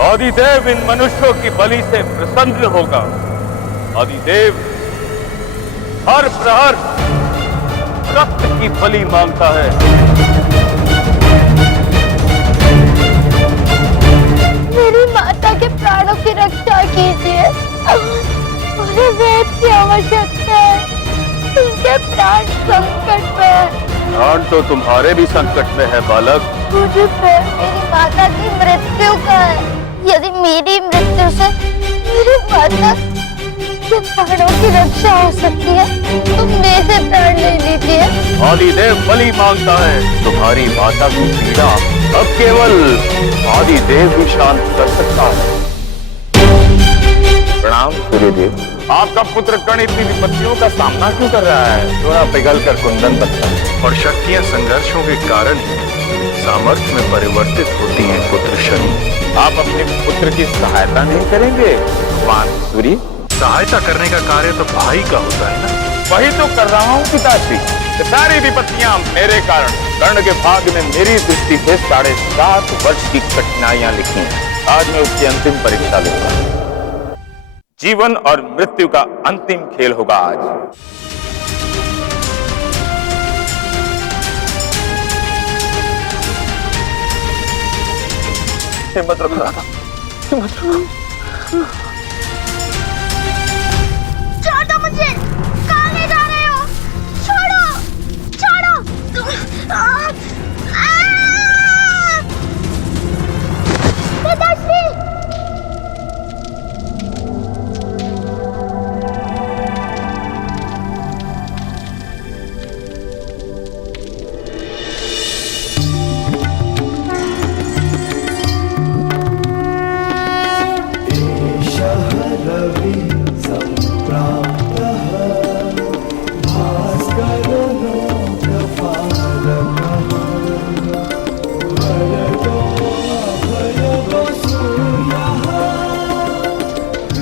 आदिदेव इन मनुष्यों की बलि से प्रसन्न होगा। आदिदेव हर प्रहर रक्त की बलि मांगता है। मेरी माता के प्राणों की रक्षा कीजिए। मुझे वेद की आवश्यकता है। उनके प्राण संकट में है। प्राण तो तुम्हारे भी संकट में है बालक। मुझे मेरी माता की मृत्यु का है। यदि मेरी मृत्यु से मेरी माता के प्राणों की रक्षा हो सकती है तो मेरे प्राण ले लीजिए। आदिदेव बलि मांगता है। तुम्हारी माता की पीड़ा अब केवल आदिदेव ही शांत कर सकता है। प्रणाम सूर्यदेव। आपका पुत्र कर्ण इतनी विपत्तियों का सामना क्यों कर रहा है? थोड़ा पिघल कर कुंदन बनता है। और शक्तियां संघर्षों के कारण सामर्थ्य में परिवर्तित होती हैं पुत्र शनि। आप अपने पुत्र की सहायता नहीं करेंगे भगवान सूर्य? सहायता करने का कार्य तो भाई का होता है ना। वही तो कर रहा हूँ पिताश्री। ये सारी विपत्तियां मेरे कारण। कर्ण के भाग्य में मेरी दृष्टि से 7.5 वर्ष की कठिनाइयां लिखी हैं। आज मैं उसकी अंतिम परीक्षा लूंगा। जीवन और मृत्यु का अंतिम खेल होगा आज। हिम्मत रखो राधा, हिम्मत रखो। छोड़ दो मुझे। कहाँ ले जा रहे हो? छोड़ो, छोड़ो। पिताश्री।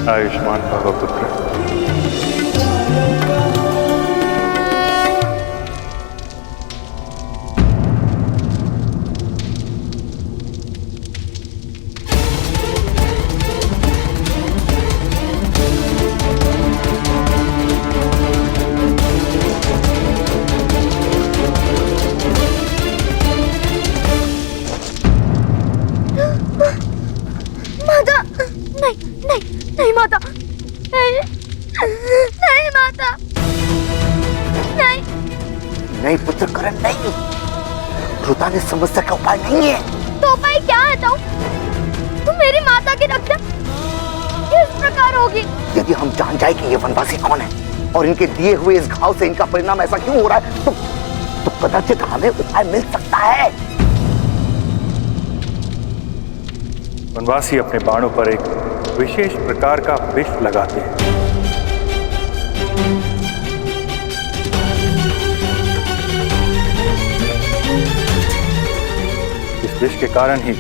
आयुष्मान भव पुत्र। माता, नहीं नहीं नहीं माता, नहीं नहीं माता, नहीं नहीं पुत्र करण नहीं। ध्रुता ने समस्या का उपाय नहीं है। तो उपाय क्या है? तो मेरी माता की रक्षा किस प्रकार होगी? यदि हम जान जाए कि ये वनवासी कौन है और इनके दिए हुए इस घाव से इनका परिणाम ऐसा क्यों हो रहा है तो कदाचित हमें उपाय मिल सकता है। वनवासी अपने बाणों पर एक विशेष प्रकार का विष लगाते हैं। इस विष के कारण ही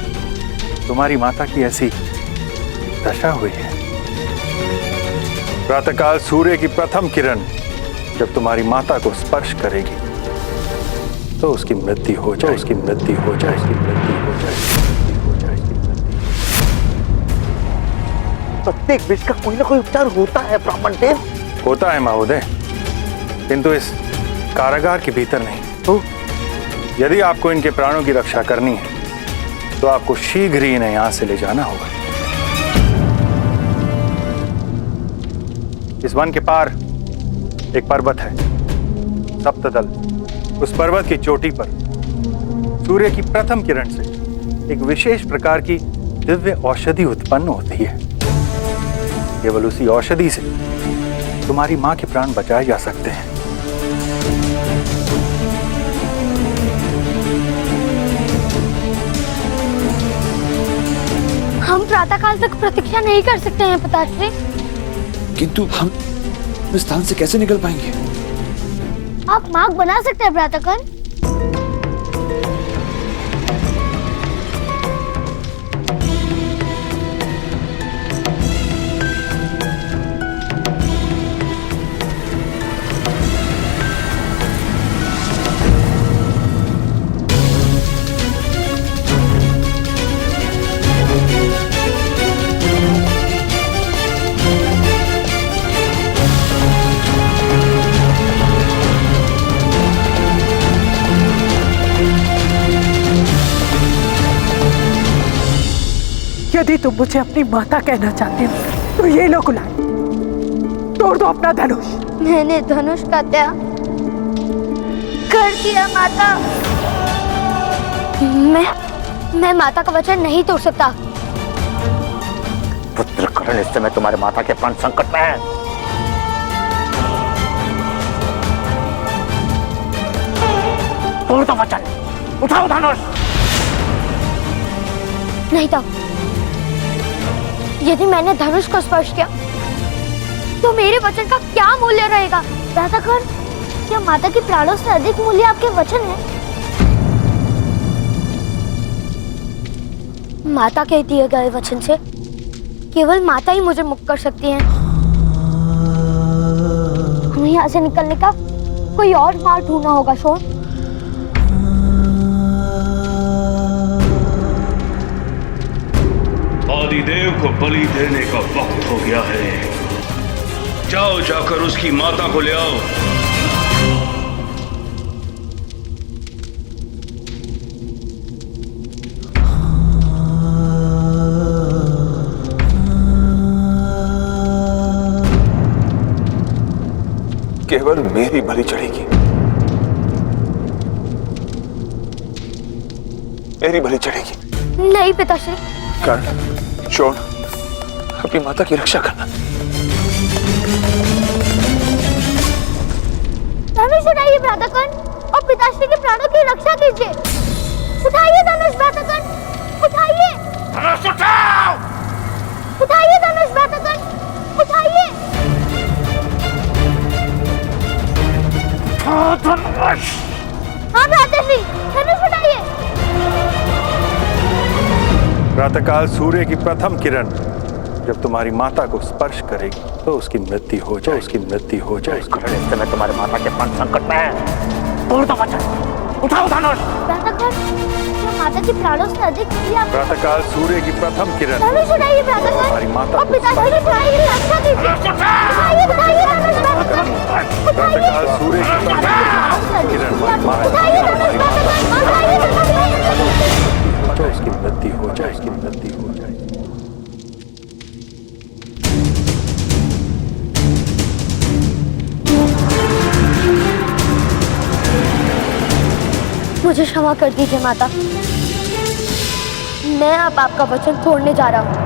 तुम्हारी माता की ऐसी दशा हुई है। प्रातःकाल सूर्य की प्रथम किरण जब तुम्हारी माता को स्पर्श करेगी तो उसकी मृत्यु हो जाए, उसकी मृत्यु हो जाए, उसकी मृत्यु हो जाए। प्रत्येक विष का कोई ना कोई उपचार होता है ब्राह्मण देव। होता है महोदय, किंतु इस कारागार के भीतर नहीं। तो यदि आपको इनके प्राणों की रक्षा करनी है तो आपको शीघ्र ही इन्हें यहां से ले जाना होगा। इस वन के पार एक पर्वत है, सप्तदल। उस पर्वत की चोटी पर सूर्य की प्रथम किरण से एक विशेष प्रकार की दिव्य औषधि उत्पन्न होती है। केवल उसी औषधि से तुम्हारी मां के प्राण बचाए जा सकते हैं। हम प्रातःकाल तक प्रतीक्षा नहीं कर सकते हैं पिताश्री। किंतु हम इस स्थान से कैसे निकल पाएंगे? आप मार्ग बना सकते हैं प्रातःकाल। यदि तुम मुझे अपनी माता कहना चाहते हो तो ये लो गुलाल, तोड़ दो अपना धनुष। मैंने धनुष का त्याग कर दिया माता। मैं माता का वचन नहीं तोड़ सकता। पुत्र कर्ण, इस समय तुम्हारे माता के प्राण संकट में है। तोड़ दो वचन, उठाओ धनुष। नहीं तो यदि मैंने धनुष को स्पर्श किया तो मेरे वचन का क्या मूल्य रहेगा? दादा कर्ण, क्या माता के प्राणों से अधिक मूल्य आपके वचन है? माता के दिए गए वचन से केवल माता ही मुझे मुक्त कर सकती हैं। हमें यहाँ से निकलने का कोई और मार्ग ढूंढना होगा। शोर, आदिदेव को बलि देने का वक्त हो गया है। जाओ, जाकर उसकी माता को ले आओ। केवल मेरी बलि चढ़ेगी, मेरी बलि चढ़ेगी। नहीं पिताश्री। कर्ण, शोण, अपनी माता की रक्षा करना। धनुष उठाइए भ्राता कर्ण और पिताश्री के प्राणों की रक्षा कीजिए। उठाइए धनुष भ्राता कर्ण, उठाइए। धनुष उठाओ। उठाइए धनुष भ्राता कर्ण, उठाइए। धनुष। हाँ भ्राताश्री, धनुष उठाइए। प्रातःकाल सूर्य की प्रथम किरण जब तुम्हारी माता को स्पर्श करेगी तो उसकी मृत्यु हो जाए, उसकी मृत्यु हो जाए। कर्ण, इस समय तुम्हारे माता के प्राण संकट में है। तोड़ दो वचन, उठाओ धनुष। भ्राता कर्ण, क्या माता के प्राणों से अधिक मूल्य आपके? प्रातःकाल सूर्य की प्रथम किरण धनुष उठाइए भ्राता हमारी कर्ण माता और को पिताश्री के प्राणों की रक्षा कीजिए। उठाइए, उठाइए धनुष भ्राता कर्ण, प्रातःकाल उठाइए। सूर्य की प्रथम किरण हमारी माता उठाइए धनुष भ्राता कर्ण, उठाइए, उठाइए। तो उसकी मृत्यु हो जाए, उसकी मृत्यु हो जाए। मुझे क्षमा कर दीजिए माता, मैं अब आपका वचन तोड़ने जा रहा हूँ।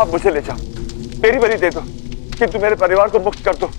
अब मुझे ले जाओ, मेरी बलि दे दो, किंतु मेरे परिवार को मुक्त कर दो।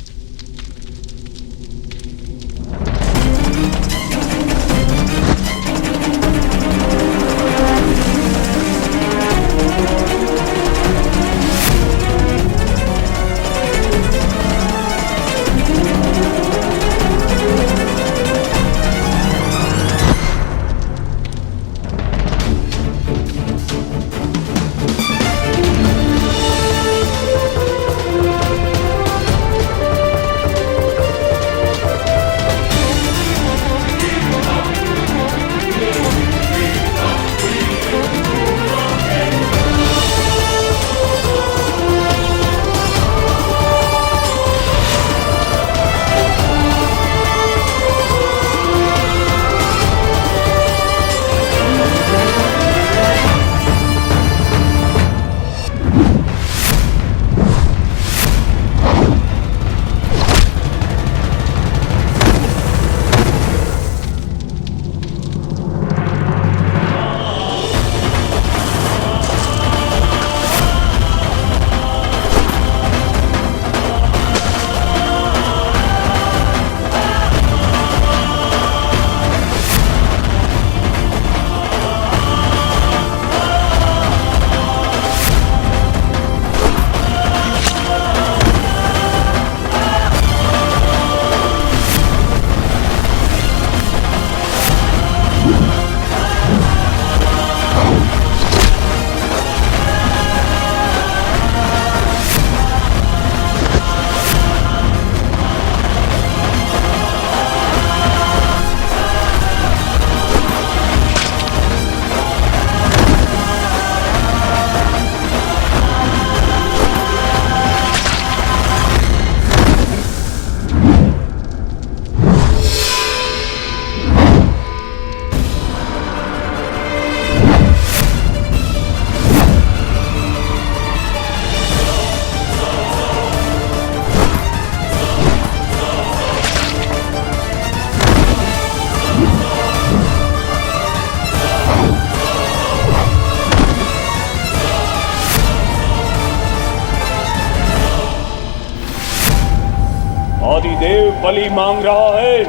आदिदेव बलि मांग रहा है।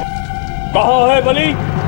कहाँ है बलि?